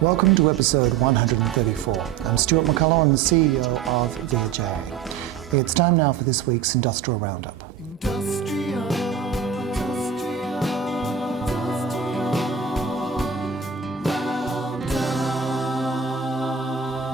Welcome to episode 134. I'm Stuart McCullough, I'm the CEO of VHIA. It's time now for this week's Industrial Roundup.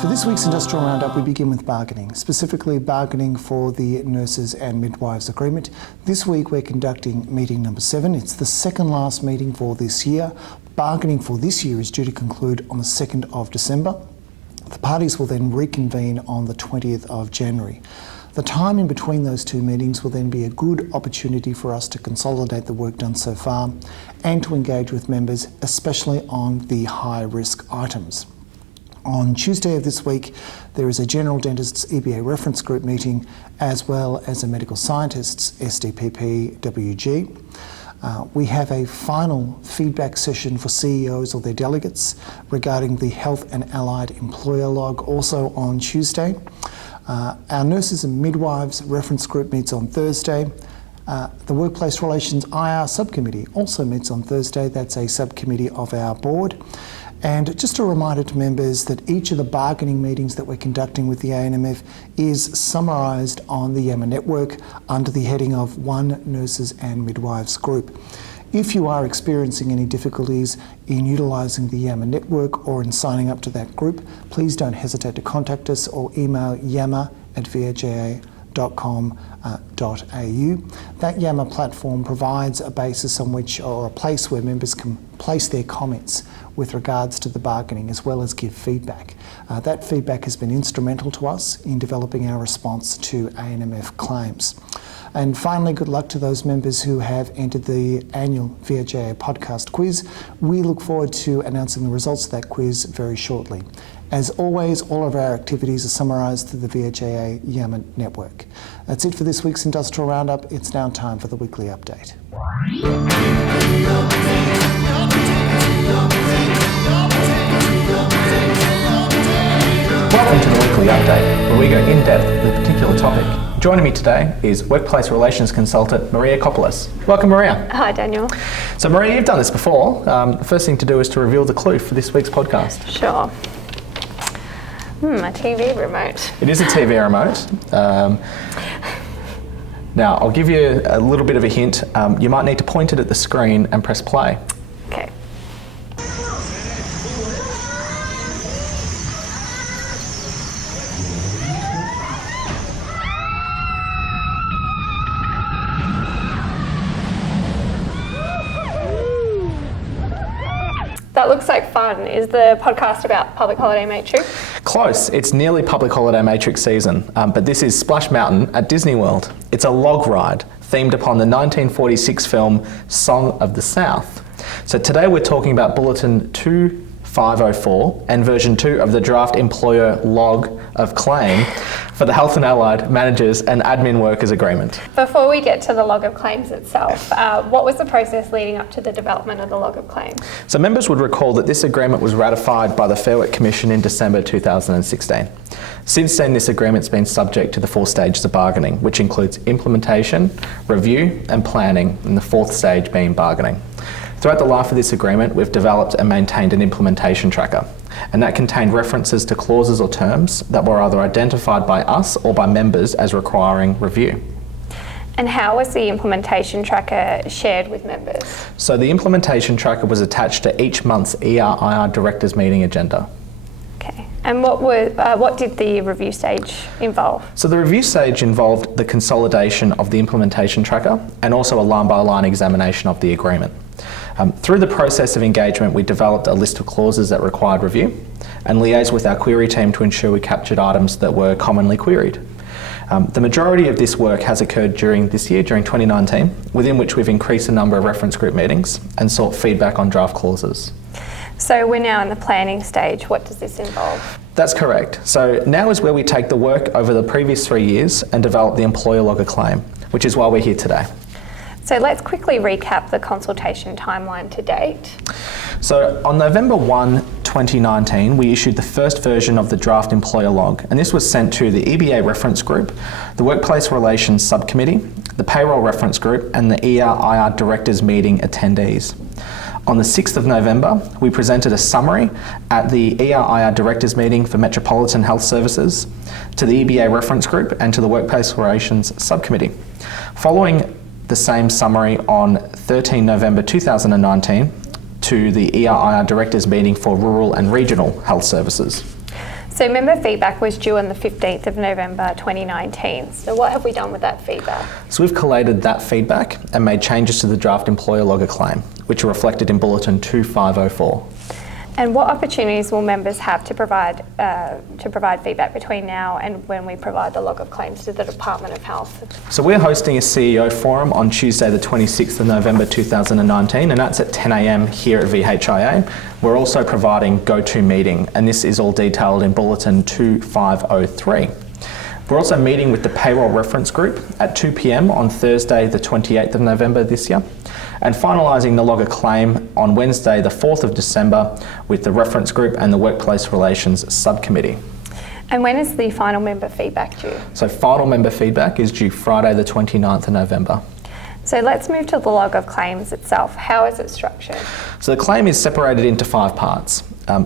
For this week's Industrial Roundup, we begin with bargaining, specifically bargaining for the Nurses and Midwives Agreement. This week we're conducting meeting number 7. It's the second last meeting for this year. Bargaining for this year is due to conclude on the 2nd of December. The parties will then reconvene on the 20th of January. The time in between those two meetings will then be a good opportunity for us to consolidate the work done so far and to engage with members, especially on the high-risk items. On Tuesday of this week, there is a General Dentists EBA Reference Group meeting as well as a Medical Scientists SDPP WG. We have a final feedback session for CEOs or their delegates regarding the Health and Allied Employer Log also on Tuesday. Our Nurses and Midwives Reference Group meets on Thursday. The Workplace Relations IR Subcommittee also meets on Thursday. That's a subcommittee of our board. And just a reminder to members that each of the bargaining meetings that we're conducting with the ANMF is summarised on the Yammer network under the heading of One Nurses and Midwives Group. If you are experiencing any difficulties in utilising the Yammer network or in signing up to that group, please don't hesitate to contact us or email yammer@vha.com.au. That Yammer platform provides a basis on which, or a place where members can place their comments with regards to the bargaining as well as give feedback. That feedback has been instrumental to us in developing our response to ANMF claims. And finally, good luck to those members who have entered the annual VHIA podcast quiz. We look forward to announcing the results of that quiz very shortly. As always, all of our activities are summarised through the VHIA Yammer network. That's it for this week's Industrial Roundup. It's now time for the weekly update. Welcome to the weekly update, where we go in depth with a particular topic. Joining me today is Workplace Relations Consultant Maria Kopilas. Welcome, Maria. Hi, Daniel. So, Maria, you've done this before. The first thing to do is to reveal the clue for this week's podcast. Sure. A TV remote. It is a TV remote. Now, I'll give you a little bit of a hint. You might need to point it at the screen and press play. Okay. That looks like fun. Is the podcast about Public Holiday Matrix? Close. It's nearly Public Holiday Matrix season, but this is Splash Mountain at Disney World. It's a log ride themed upon the 1946 film Song of the South. So today we're talking about Bulletin 2504 and version 2 of the draft employer log of claim for the Health and Allied Managers and Admin Workers Agreement. Before we get to the log of claims itself, what was the process leading up to the development of the log of claims? So members would recall that this agreement was ratified by the Fair Work Commission in December 2016. Since then, this agreement's been subject to the 4 stages of bargaining, which includes implementation, review and planning, and the 4th stage being bargaining. Throughout the life of this agreement, we've developed and maintained an implementation tracker, and that contained references to clauses or terms that were either identified by us or by members as requiring review. And how was the implementation tracker shared with members? So the implementation tracker was attached to each month's ERIR Directors Meeting agenda. Okay. And what did the review stage involve? So the review stage involved the consolidation of the implementation tracker and also a line-by-line examination of the agreement. Through the process of engagement, we developed a list of clauses that required review and liaised with our query team to ensure we captured items that were commonly queried. The majority of this work has occurred during this year, during 2019, within which we've increased the number of reference group meetings and sought feedback on draft clauses. So we're now in the planning stage. What does this involve? That's correct. So now is where we take the work over the previous 3 years and develop the employer log of claim, which is why we're here today. So let's quickly recap the consultation timeline to date. So on November 1, 2019, we issued the first version of the draft employer log, and this was sent to the EBA reference group, the Workplace Relations Subcommittee, the payroll reference group and the ERIR directors meeting attendees. On the 6th of November, we presented a summary at the ERIR directors meeting for Metropolitan Health Services, to the EBA reference group and to the Workplace Relations subcommittee. Following the same summary on 13 November 2019 to the ERIR directors meeting for Rural and Regional Health Services. So member feedback was due on the 15th of November 2019. So what have we done with that feedback? So we've collated that feedback and made changes to the draft employer logger claim, which are reflected in Bulletin 2504. And what opportunities will members have to provide feedback between now and when we provide the log of claims to the Department of Health? So we're hosting a CEO forum on Tuesday the 26th of November 2019, and that's at 10 a.m. here at VHIA. We're also providing GoToMeeting, and this is all detailed in Bulletin 2503. We're also meeting with the payroll reference group at 2 p.m. on Thursday the 28th of November this year, and finalising the logger claim on Wednesday the 4th of December with the reference group and the Workplace Relations subcommittee. And when is the final member feedback due? So final member feedback is due Friday the 29th of November. So let's move to the log of claims itself. How is it structured? So the claim is separated into 5 parts.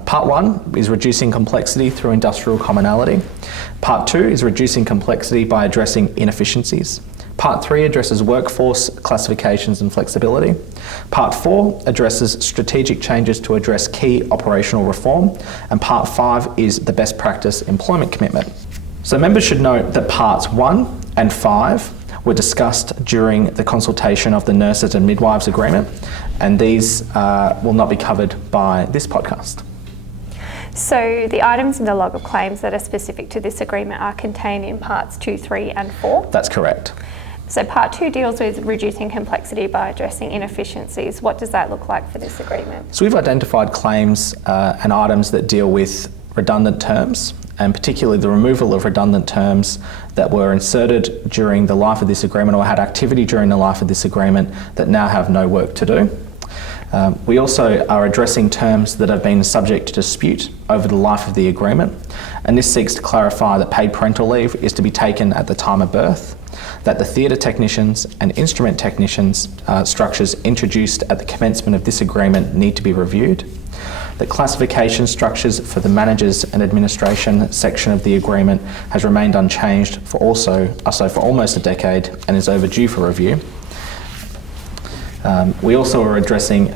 Part 1 is reducing complexity through industrial commonality. Part 2 is reducing complexity by addressing inefficiencies. Part 3 addresses workforce classifications and flexibility. Part 4 addresses strategic changes to address key operational reform. And Part 5 is the best practice employment commitment. So members should note that Parts 1 and 5 were discussed during the consultation of the Nurses and Midwives Agreement, and these will not be covered by this podcast. So the items in the log of claims that are specific to this agreement are contained in Parts 2, 3 and 4? That's correct. So Part 2 deals with reducing complexity by addressing inefficiencies. What does that look like for this agreement? So we've identified claims and items that deal with redundant terms, and particularly the removal of redundant terms that were inserted during the life of this agreement or had activity during the life of this agreement that now have no work to do. We also are addressing terms that have been subject to dispute over the life of the agreement, and this seeks to clarify that paid parental leave is to be taken at the time of birth, that the theatre technicians and instrument technicians structures introduced at the commencement of this agreement need to be reviewed, that classification structures for the managers and administration section of the agreement has remained unchanged for almost a decade and is overdue for review. We also are addressing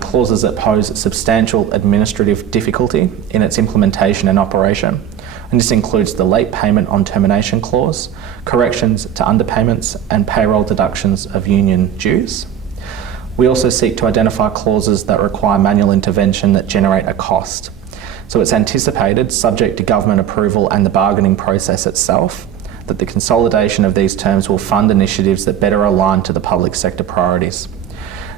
clauses that pose substantial administrative difficulty in its implementation and operation. And this includes the late payment on termination clause, corrections to underpayments, and payroll deductions of union dues. We also seek to identify clauses that require manual intervention that generate a cost. So it's anticipated, subject to government approval and the bargaining process itself, that the consolidation of these terms will fund initiatives that better align to the public sector priorities.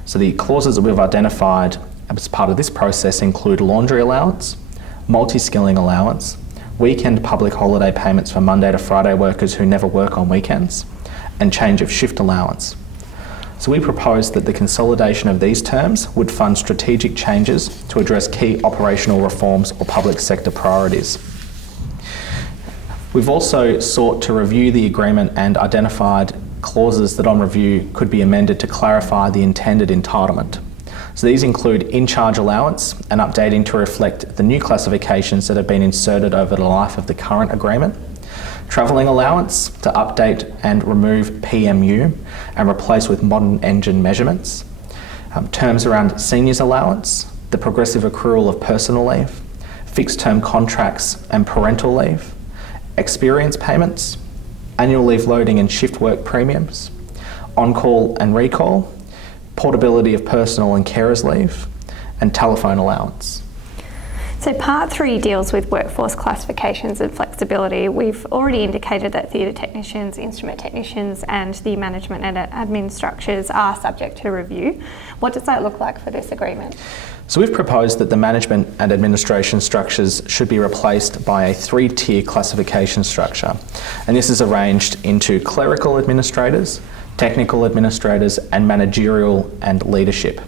So the clauses that we've identified as part of this process include laundry allowance, multi-skilling allowance, weekend public holiday payments for Monday to Friday workers who never work on weekends, and change of shift allowance. So we propose that the consolidation of these terms would fund strategic changes to address key operational reforms or public sector priorities. We've also sought to review the agreement and identified clauses that on review could be amended to clarify the intended entitlement. So these include in-charge allowance and updating to reflect the new classifications that have been inserted over the life of the current agreement, travelling allowance to update and remove PMU and replace with modern engine measurements, terms around seniors allowance, the progressive accrual of personal leave, fixed term contracts and parental leave, experience payments, annual leave loading and shift work premiums, on-call and recall, portability of personal and carers leave, and telephone allowance. So Part 3 deals with workforce classifications and flexibility. We've already indicated that theatre technicians, instrument technicians and the management and admin structures are subject to review. What does that look like for this agreement? So we've proposed that the management and administration structures should be replaced by a 3-tier classification structure. And this is arranged into clerical administrators, technical administrators and managerial and leadership.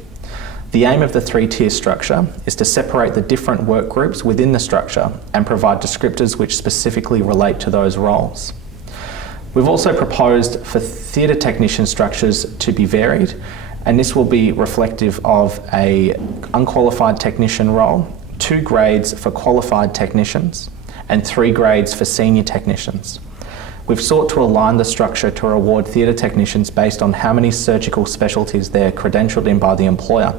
The aim of the 3-tier structure is to separate the different work groups within the structure and provide descriptors which specifically relate to those roles. We've also proposed for theatre technician structures to be varied, and this will be reflective of a unqualified technician role, 2 grades for qualified technicians, and 3 grades for senior technicians. We've sought to align the structure to reward theatre technicians based on how many surgical specialties they're credentialed in by the employer.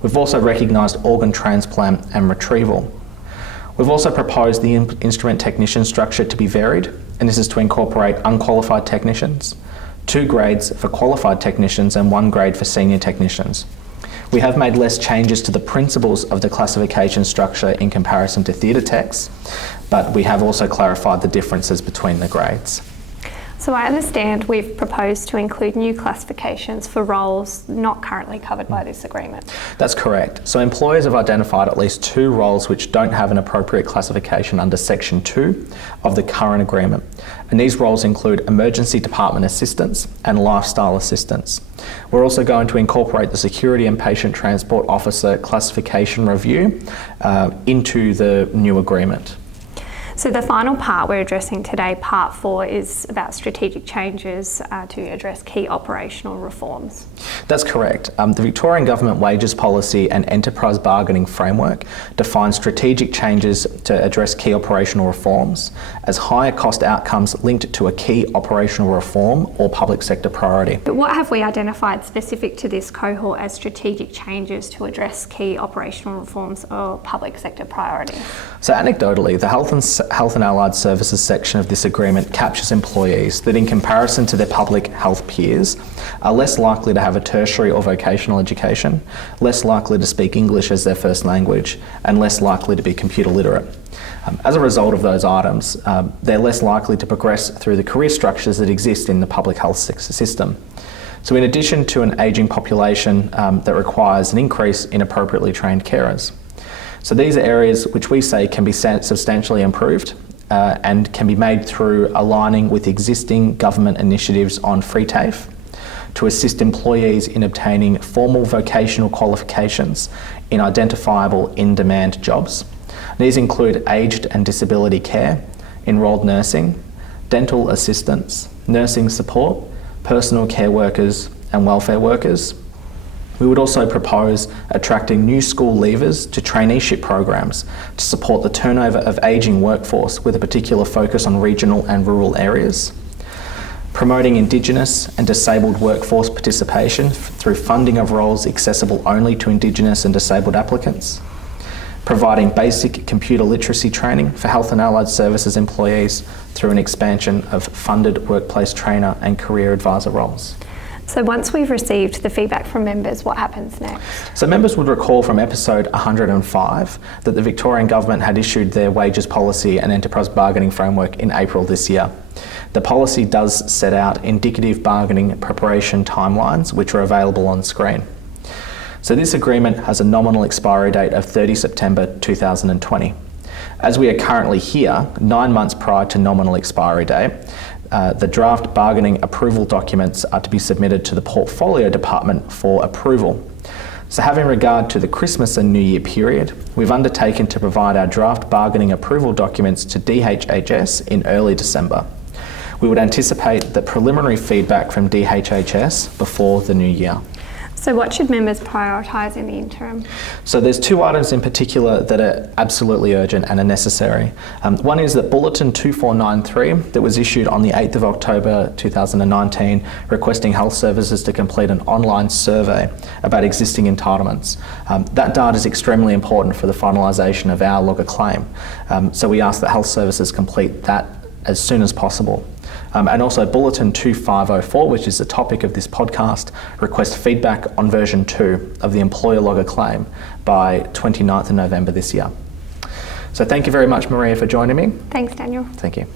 We've also recognised organ transplant and retrieval. We've also proposed the instrument technician structure to be varied, and this is to incorporate unqualified technicians, 2 grades for qualified technicians and 1 grade for senior technicians. We have made less changes to the principles of the classification structure in comparison to theatre techs, but we have also clarified the differences between the grades. So I understand we've proposed to include new classifications for roles not currently covered by this agreement. That's correct. So employers have identified at least 2 roles which don't have an appropriate classification under Section 2 of the current agreement. And these roles include emergency department assistants and lifestyle assistants. We're also going to incorporate the security and patient transport officer classification review into the new agreement. So the final part we're addressing today, part 4, is about strategic changes to address key operational reforms. That's correct. The Victorian Government Wages Policy and Enterprise Bargaining Framework defines strategic changes to address key operational reforms as higher cost outcomes linked to a key operational reform or public sector priority. But what have we identified specific to this cohort as strategic changes to address key operational reforms or public sector priority? So anecdotally, the Health and Allied Services section of this agreement captures employees that, in comparison to their public health peers, are less likely to have a tertiary or vocational education, less likely to speak English as their first language, and less likely to be computer literate. As a result of those items, they're less likely to progress through the career structures that exist in the public health system. So in addition to an ageing population that requires an increase in appropriately trained carers. So these are areas which we say can be substantially improved and can be made through aligning with existing government initiatives on free TAFE to assist employees in obtaining formal vocational qualifications in identifiable in-demand jobs. These include aged and disability care, enrolled nursing, dental assistants, nursing support, personal care workers and welfare workers. We would also propose attracting new school leavers to traineeship programs to support the turnover of ageing workforce with a particular focus on regional and rural areas. Promoting Indigenous and disabled workforce participation through funding of roles accessible only to Indigenous and disabled applicants. Providing basic computer literacy training for Health and Allied Services employees through an expansion of funded workplace trainer and career advisor roles. So once we've received the feedback from members, what happens next? So members would recall from episode 105 that the Victorian Government had issued their wages policy and enterprise bargaining framework in April this year. The policy does set out indicative bargaining preparation timelines which are available on screen. So this agreement has a nominal expiry date of 30 September 2020. As we are currently here, 9 months prior to nominal expiry date, the draft bargaining approval documents are to be submitted to the Portfolio Department for approval. So having regard to the Christmas and New Year period, we've undertaken to provide our draft bargaining approval documents to DHHS in early December. We would anticipate the preliminary feedback from DHHS before the new year. So what should members prioritise in the interim? So there's 2 items in particular that are absolutely urgent and are necessary. One is that Bulletin 2493 that was issued on the 8th of October 2019 requesting health services to complete an online survey about existing entitlements. That data is extremely important for the finalisation of our logger claim. So we ask that health services complete that as soon as possible. And also Bulletin 2504, which is the topic of this podcast, request feedback on version 2 of the employer logger claim by 29th of November this year. So thank you very much, Maria, for joining me. Thanks, Daniel. Thank you.